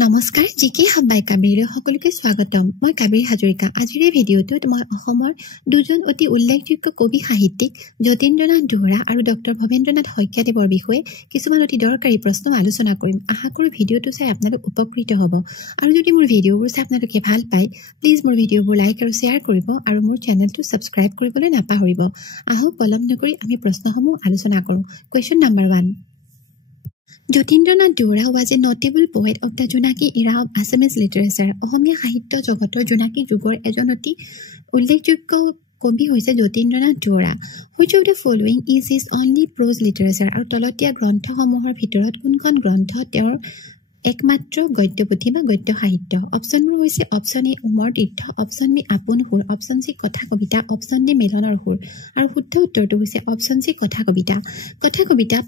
নমস্কাৰ জিকে হাবাই কাবিৰ সকলোকে স্বাগতম মই কাবিৰ হাজৰিকা আজিৰ এই ভিডিঅ'টোত মই অসমৰ দুজন অতি উল্লেখযোগ্য কবি সাহিত্যিক যতীন্দ্ৰনাথ দুৱৰা আৰু ডক্টৰ ভৱেন্দ্ৰনাথ শইকীয়াদেৱৰ বিষয়ে কিছুমান অতি দৰকাৰী প্ৰশ্ন আলোচনা কৰিম আশা কৰোঁ ভিডিঅ'টো চাই আপোনালোক উপকৃত হ'ব আৰু যদি মোৰ ভিডিঅ'বোৰ চাই আপোনালোকে ভাল পায় প্লিজ মোৰ ভিডিঅ'বোৰ লাইক আৰু শ্বেয়াৰ কৰিব আৰু মোৰ চেনেলটো ছাবস্ক্ৰাইব কৰিবলৈ নাপাহৰিব আহক পলম নকৰি আমি প্ৰশ্নসমূহ আলোচনা কৰোঁ question number 1 Jyotirnath Dura was a notable poet of the Junaki era of Assamese literature. অসমীয়া সাহিত্য জগতৰ জোনাকী যুগৰ এজন অতি উল্লেখযোগ্য কবি হৈছে Jyotirnath Dura. Which of the following is his only prose literature? আৰু তলতীয়া গ্ৰন্থসমূহৰ ভিতৰত কোনখন গ্ৰন্থ তেওঁৰ একমাত্ৰ গদ্যপুথি বা গদ্য সাহিত্য অপচনবোৰ হৈছে অপচন এ উমৰ তীৰ্থ অপচন বি আপোন সুৰ অপচন সি কথা কবিতা অপচন ডি মিলনৰ সুৰ আৰু শুদ্ধ উত্তৰটো হৈছে অপচন সি কথা কবিতা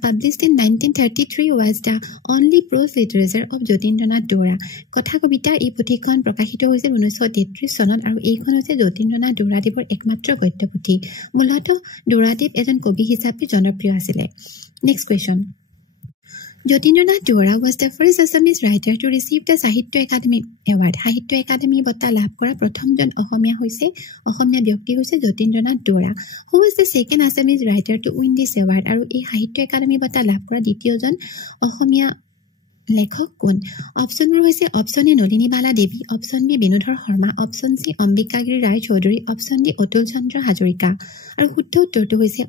published in 1933 was the only prose literature of Jyotirnath Dura কথা কবিতা এই পুথিখন প্ৰকাশিত হৈছিল 1933 চনত আৰু এইখন হৈছে Jyotirnath Dura দেৱৰ একমাত্ৰ গদ্যপুথি মূলতঃ দুৰাদেৱ এজন কবি হিচাপে জনপ্ৰিয় আছিল next question Jyotirnath Dura was the first Assamese writer to receive the Sahitya Academy Award. Sahitya Academy বঁটা লাভ কৰা প্ৰথমজন অসমীয়া ব্যক্তি হৈছে Jyotirnath Dura. Who was the second Assamese writer to win this award? আৰু এই Sahitya Academy বঁটা লাভ কৰা দ্বিতীয়জন অসমীয়া লেখক কোন অপচনবোৰ হৈছে option A Nalinibala Devi option B Binodhar Sharma option C Ambikagiri Roy Chowdhury option D Atul Chandra Hazarika আৰু শুদ্ধ উত্তৰটো হৈছে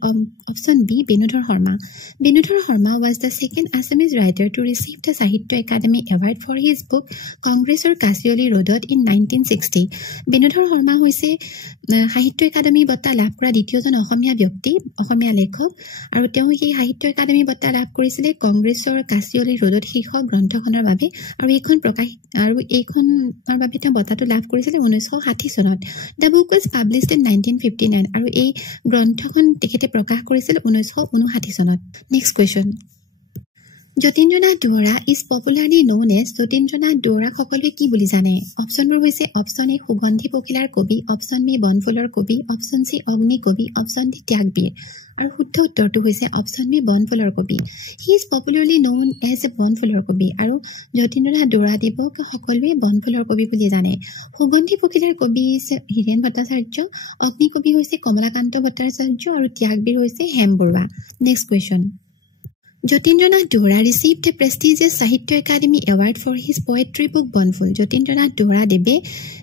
option B Binodhar Sharma was the second Assamese writer to receive the Sahitya Academy Award for his book কংগ্ৰেছৰ কাচিয়লি ৰোডত in 1960 বিনোধৰ শৰ্মা হৈছে সাহিত্য একাডেমী বঁটা লাভ কৰা দ্বিতীয়জন অসমীয়া লেখক আৰু তেওঁ এই সাহিত্য একাডেমী বঁটা লাভ কৰিছিল কংগ্ৰেছৰ কাচিয়লি ৰোডত শীৰ্ষক গ্ৰন্থখনৰ বাবে আৰু এইখনৰ বাবে তেওঁ বঁটাটো লাভ কৰিছিল 1960 চনত The book was published in 1959 আৰু এই গ্ৰন্থখন তেখেতে প্ৰকাশ কৰিছিল 1959 চনত next question Jyotirnath Dura is popularly known as Jyotirnath Dura সকলোৱে কি বুলি জানে অপচনবোৰ হৈছে অপচন এ সুগন্ধি পখিলাৰ কবি অপচন বি বনফুলৰ কবি অপচন সি অগ্নি কবি অপচন ডি ত্যাগবীৰ আৰু শুদ্ধ উত্তৰটো হৈছে অপচন বি বনফুলৰ কবি he is popularly known as a বনফুলৰ কবি আৰু Jyotirnath Dura দেৱক সকলোৱে বনফুলৰ কবি বুলি জানে সুগন্ধি পখিলাৰ কবি হীৰেণ ভট্টাচাৰ্য অগ্নি কবি হৈছে কমলাকান্ত ভট্টাচাৰ্য আৰু ত্যাগবীৰ হৈছে Hem Barua next question Jyotirnath Dura received the prestigious Sahitya Academy Award for his poetry book Bonful. Jyotirnath Dura দেৱে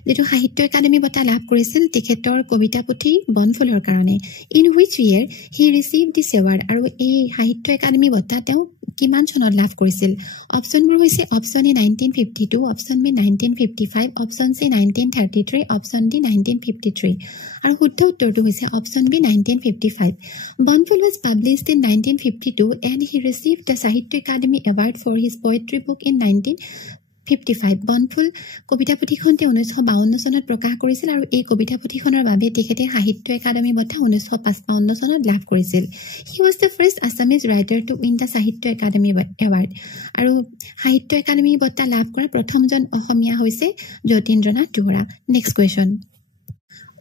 যেটো সাহিত্য একাডেমী বঁটা লাভ কৰিছিল তেখেতৰ কবিতা পুথি বনফুলৰ কাৰণে in which year he received this award আৰু এই সাহিত্য একাডেমী বঁটা তেওঁ কিমান চনত লাভ কৰিছিল অপচনবোৰ হৈছে option A 1952 option B 1955 option C 1933 option D 1953 আৰু শুদ্ধ উত্তৰটো হৈছে option B 1955 Bonful was published in 1952 and he received the Sahitya Academy Award for his poetry book in 1955 বনফুল কবিতা পুথিখন 1952 চনত প্ৰকাশ কৰিছিল আৰু এই কবিতা পুথিখনৰ বাবে তেখেতে সাহিত্য একাডেমী বঁটা 1955 চনত লাভ কৰিছিল he was the first Assamese writer to win the Sahitya Academy Award আৰু সাহিত্য একাডেমী বঁটা লাভ কৰা প্ৰথমজন অসমীয়া হৈছে Jyotirnath Dura next question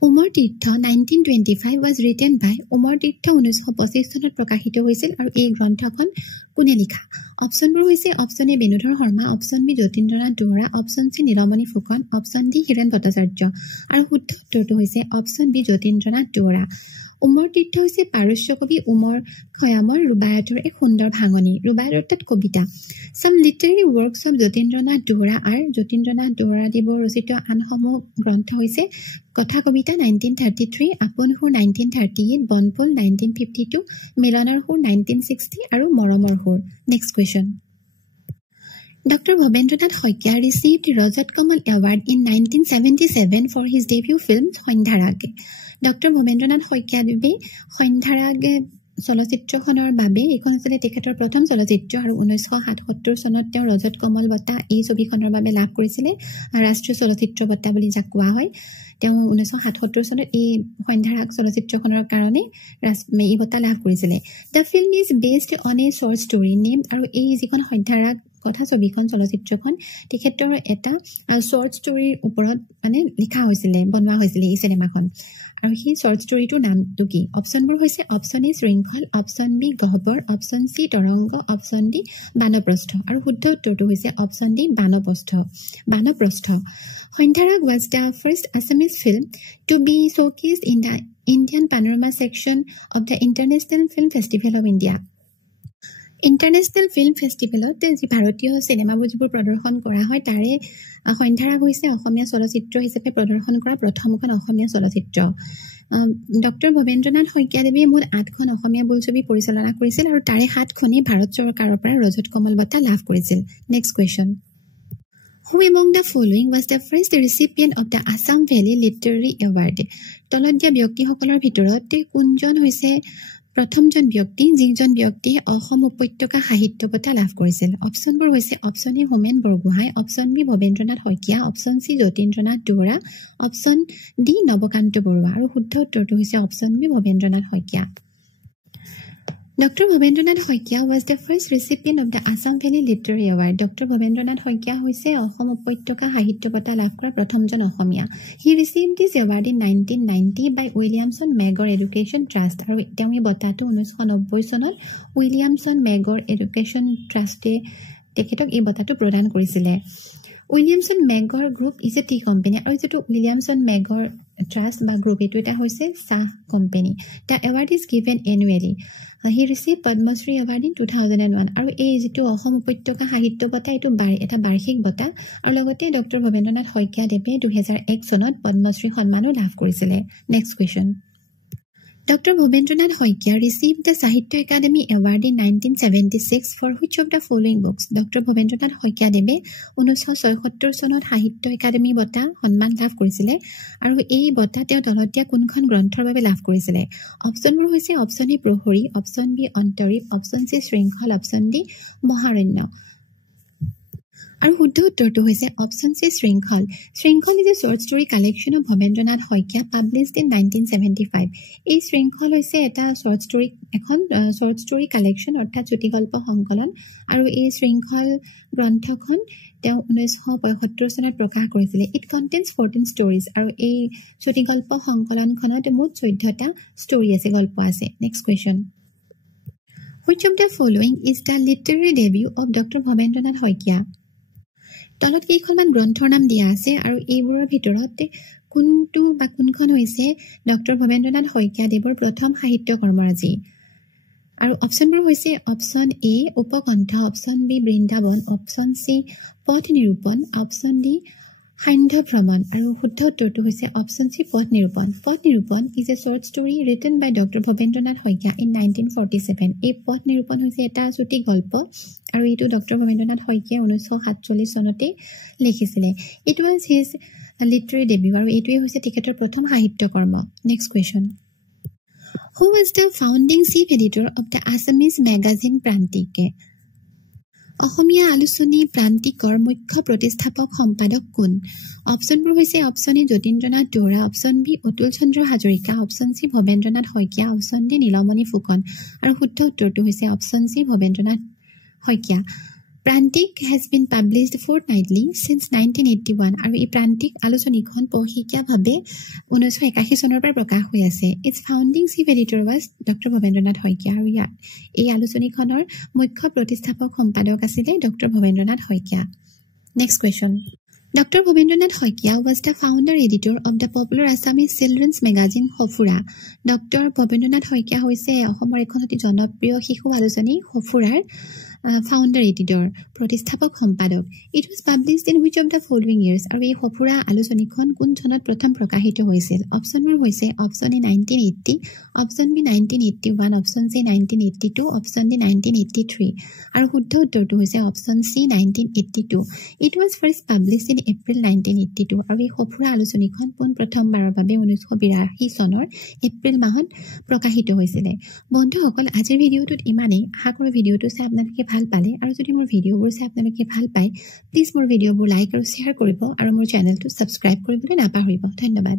Umar Tirtha 1925 was written by উমৰ তীৰ্থ 1925 চনত প্ৰকাশিত হৈছিল আৰু এই গ্ৰন্থখন কোনে লিখা অপচনবোৰ হৈছে option A Binodhar Sharma option B Jyotirnath Dura option C Nilmoni Phukan option D Hiren Bhattacharya আৰু শুদ্ধ উত্তৰটো হৈছে option B Jyotirnath Dura Omar Tirtha হৈছে পাৰস্য কবি উমৰ খয়ামৰ ৰুবায়াতৰ এক সুন্দৰ ভাঙনি ৰুবায়াত অৰ্থাৎ কবিতা some literary works of Jyotirnath Dura are Jyotirnath Dura দেৱৰ ৰচিত আনসমূহ গ্ৰন্থ হৈছে কথা কবিতা 1933 আপোন সুৰ 1938 বনফুল 1952 মিলনৰ সুৰ 1960 আৰু মৰমৰ সুৰ next question Dr. Bhavendranath Hoykia received Rajat Kamal Award in 1977 for his debut film Sondharag. Dr. Bhavendranath Hoykia দেৱে Sondharag চলচ্চিত্ৰখনৰ বাবে এইখন আছিল তেখেতৰ প্ৰথম চলচ্চিত্ৰ আৰু 1977 চনত তেওঁ ৰজত কমল বঁটা এই ছবিখনৰ বাবে লাভ কৰিছিল ৰাষ্ট্ৰীয় চলচ্চিত্ৰ বঁটা বুলি যাক কোৱা হয় তেওঁ 1977 চনত এই সন্ধ্যাৰাগ চলচ্চিত্ৰখনৰ কাৰণে এই বঁটা লাভ কৰিছিল The film is based on a short story named আৰু এই যিখন সন্ধ্যাৰাগ কথা ছবিখন চলচ্চিত্ৰখন তেখেতৰ এটা শৰ্ট ষ্টৰীৰ ওপৰত মানে লিখা হৈছিলে বনোৱা হৈছিলে এই চিনেমাখন আৰু সেই শৰ্ট ষ্টৰীটোৰ নামটো কি অপশ্যনবোৰ হৈছে option A Shrinkhal option B Gahvar option C Tarang option D Banaprastha আৰু শুদ্ধ উত্তৰটো হৈছে option D Banaprastha Sandhyarag was the first Assamese film to be showcased in the Indian Panorama section of the International Film Festival of India. International film ফেষ্টিভেলত যি ভাৰতীয় চিনেমাবোৰ যিবোৰ প্ৰদৰ্শন কৰা হয় তাৰে সন্ধ্যাৰাগ হৈছে অসমীয়া চলচ্চিত্ৰ হিচাপে প্ৰদৰ্শন কৰা প্ৰথমখন অসমীয়া চলচ্চিত্ৰ ডক্টৰ ভৱেন্দ্ৰনাথ শইকীয়াদেৱে মুঠ 8খন অসমীয়া বোলছবি পৰিচালনা কৰিছিল আৰু তাৰে 7খনেই ভাৰত চৰকাৰৰ পৰা ৰজত কমল বঁটা লাভ কৰিছিল next question Who among the following was the first recipient of the Assam Valley Literary Award? তলত দিয়া ব্যক্তিসকলৰ ভিতৰত কোনজন হৈছে প্ৰথমজন ব্যক্তি যিজন ব্যক্তিয়ে অসম উপত্যকা সাহিত্য বঁটা লাভ কৰিছিল অপশ্যনবোৰ হৈছে option A Homen Borgohain option B Bhabendranath Saikia option C Jatindranath Duwarah option D Nabakanta Barua আৰু শুদ্ধ উত্তৰটো হৈছে option B Bhabendranath Saikia Dr. Bhavendra Hoikia was the first recipient of the Assam Valley Literary Award. Dr. Bhavendra Hoikia হৈছে অসম উপত্যকা সাহিত্য বঁটা লাভ কৰা প্ৰথমজন অসমীয়া He received this award in 1990 by Williamson Magor Education Trust আৰু তেওঁ এই বঁটাটো 1990 চনত Williamson Magor Education Trust তেখেতক এই বঁটাটো প্ৰদান কৰিছিলে Williamson Magor Group is a tea company আৰু যেটো Williamson Magor Trust বা গ্ৰুপ এটো এটা হৈছে চাহ company The award is given annually He received Padma Shri Award in 2001 আৰু এই যেটো অসম উপত্যকা সাহিত্য বঁটা এটো এটা বাৰ্ষিক বঁটা আৰু লগতে ডক্টৰ ভৱেন্দ্ৰনাথ শইকীয়া দেৱে 2001 চনত পদ্মশ্ৰী সন্মানো লাভ কৰিছিলে next question Dr. Bhavendranath Hoikia received the Sahitya Academy Award in 1976 for which of the following books? Dr. Bhavendranath Hoikia debe 1976 চনত সাহিত্য একাডেমী বঁটা সন্মান লাভ কৰিছিলে আৰু এই বঁটা তেওঁ দলতীয়া কোনখন গ্ৰন্থৰ বাবে লাভ কৰিছিলে অপশ্যনবোৰ হৈছে অপশ্যন এ প্ৰহৰী অপশ্যন বি অন্তৰীপ অপশ্যন চি শৃংখল অপশ্যন ডি মহাৰণ্য আৰু শুদ্ধ উত্তৰটো হৈছে অপশ্যন চি শৃংখল is a short story collection of Bhavendranath Hoikia published in 1975 এই শৃংখল হৈছে এটা short story collection অৰ্থাৎ চুটিগল্প সংকলন আৰু এই শৃংখল গ্ৰন্থখন তেওঁ 1975 চনত প্ৰকাশ কৰিছিল It contains 14 stories আৰু এই চুটিগল্প সংকলনখনত মুঠ 14টা ষ্টৰী আছে গল্প আছে next question Which of the following is the literary debut of Dr. Bhavendranath Hoikia তলত কেইখনমান গ্ৰন্থৰ নাম দিয়া আছে আৰু এইবোৰৰ ভিতৰত কোনটো বা কোনখন হৈছে ডক্টৰ ভৱেন্দ্ৰনাথ শইকীয়া দেৱৰ প্ৰথম সাহিত্য কৰ্মৰাজি আৰু অপশ্যনবোৰ হৈছে অপশ্যন এ উপকণ্ঠ option B Vrindavan option C পথ নিৰূপণ অপশ্যন ডি সান্ধ্য ভ্ৰমণ আৰু শুদ্ধ উত্তৰটো হৈছে অপশ্যন চি পথ নিৰূপণ is a short story written by Dr. Bhavendranath Hoikia in 1947 এই পথ নিৰূপণ হৈছে এটা চুটি গল্প আৰু এইটো ডক্টৰ ভৱেন্দ্ৰনাথ শইকীয়া 1947 চনতে লিখিছিলে It was his literary debut আৰু এইটোৱে হৈছে তেখেতৰ প্ৰথম সাহিত্য কৰ্ম next question Who was the founding chief editor of the Assamese magazine Prantik অসমীয়া আলোচনী প্ৰান্তিকৰ মুখ্য প্ৰতিষ্ঠাপক সম্পাদক কোন অপশ্যনবোৰ হৈছে option A Jatindranath Duwarah option B Atul Chandra Hazarika option C Bhabendranath Saikia option D Nilmani Phukan আৰু শুদ্ধ উত্তৰটো হৈছে option C Bhabendranath Saikia Prantik has been published fortnightly since 1981 আৰু এই প্ৰান্তিক আলোচনীখন পঢ়িকীয়াভাৱে 1981 চনৰ পৰা প্ৰকাশ হৈ আছে Its founding chief editor was Dr. Bhavendranath Hoikia আৰু এই আলোচনীখনৰ মুখ্য প্ৰতিষ্ঠাপক সম্পাদক আছিল doctor Bhabendranath Saikia next question Dr. Bhavendranath Hoikia was the founder editor of the popular Assamese children's magazine Hofura. Dr. Bhavendranath Hoikia হৈছে অসমৰ এখন অতি জনপ্ৰিয় শিশু আলোচনী হফুৰাৰ founder editor প্ৰতিষ্ঠাপক সম্পাদক It was published in which of the following years আৰু এই হফুৰা আলোচনীখন কোন চনত প্ৰথম প্ৰকাশিত হৈছিল অপশ্যনবোৰ হৈছে option A 1980 option B 1981 option C 1982 option D 1983 আৰু শুদ্ধ উত্তৰটো হৈছে option C 1982 It was first published in April 1982 আৰু এই হফুৰা আলোচনীখন পোন প্ৰথমবাৰৰ বাবে 1982 চনৰ এপ্ৰিল মাহত প্ৰকাশিত হৈছিল বন্ধুসকল আজিৰ ভিডিঅ'টোত ইমানেই আশা কৰোঁ ভিডিঅ'টো চাই আপোনালোকে ভাল পালে আৰু যদি মোৰ ভিডিঅ'বোৰ চাই আপোনালোকে ভাল পায় প্লিজ মোৰ ভিডিঅ'বোৰ লাইক আৰু শ্বেয়াৰ কৰিব আৰু মোৰ চেনেলটো সাবস্ক্ৰাইব কৰিবলৈ নাপাহৰিব ধন্যবাদ